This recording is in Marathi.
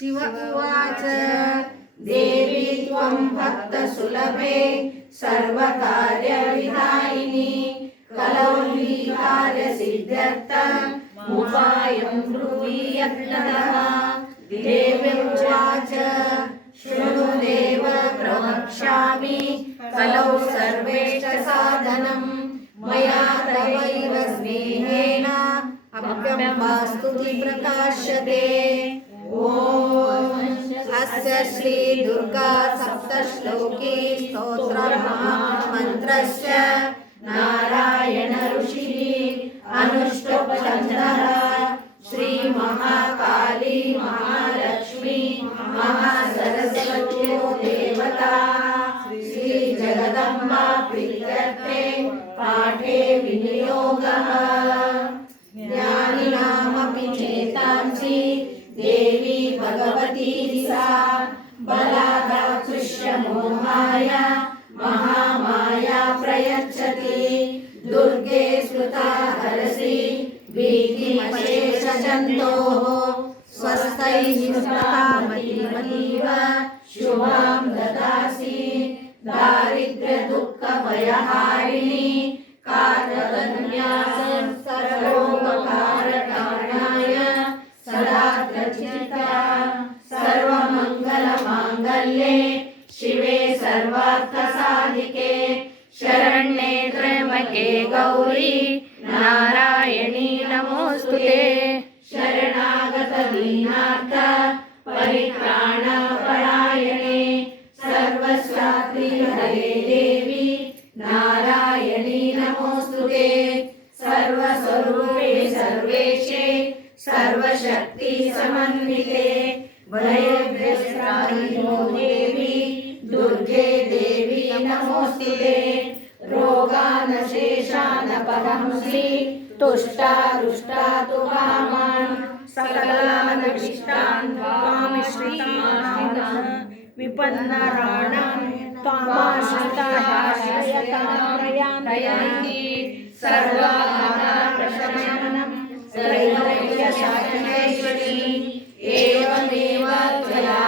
शिव उवाच देवी त्वं भक्तसुलभे, सर्वकार्यविधायिनी कलौ कार्यसिद्ध्यर्थमुपायं ब्रूहि यत्नतः। देवी उवाच शृणु देव प्रवक्ष्यामि, कलौ सर्वेश्च साधनं, मया तवैव स्नेहेन अप्यम्बास्तुति प्रकाश्यते। ॐ अस्य श्रीदुर्गा सप्तश्लोकी स्तोत्रमहामन्त्रस्य नारायण ऋषिः अनुष्टुप्छन्दः श्रीमहाकाली महालक्ष्मी महासरस्वत्यो देवता श्रीजगदम्बा प्रीकर्ते पाठे विनियोगः ज्ञानिनामपि चेतांसि देवी भगवती सा बलादाकृष्यमोहाय महामाया प्रयच्छति। दुर्गे स्मृता हरसि भीतिमशेषजन्तोः। स्वस्तैः स्मृतामतीव शुभां ददासि। दारिद्र्यदुःखभयहारिणि कारणन्या सर्वोपकारकारणाय सदा शिवे सर्वार्थसाधिके शरण्ये त्र्यम्बके गौरी नारायणी नमोऽस्तुते शरणागतदीनार्थ परित्राणपरायणे सर्वशास्त्री हरे देवी नारायणी नमोऽस्तुते सर्वस्वरूपे सर्वेशे सर्वशक्ति समन्विते। भयभ्यस्त्राहिनो दुर्गे देवी नमोऽस्तुते तुष्टा रुष्टा तु कामान् विष्टान् त्वामिश्रितान् विपन्नराणां त्वामाश्रितायान्ति सर्वाप्रशमनं त्रैलोक्यशासनेश्वरी एवमेव त्वया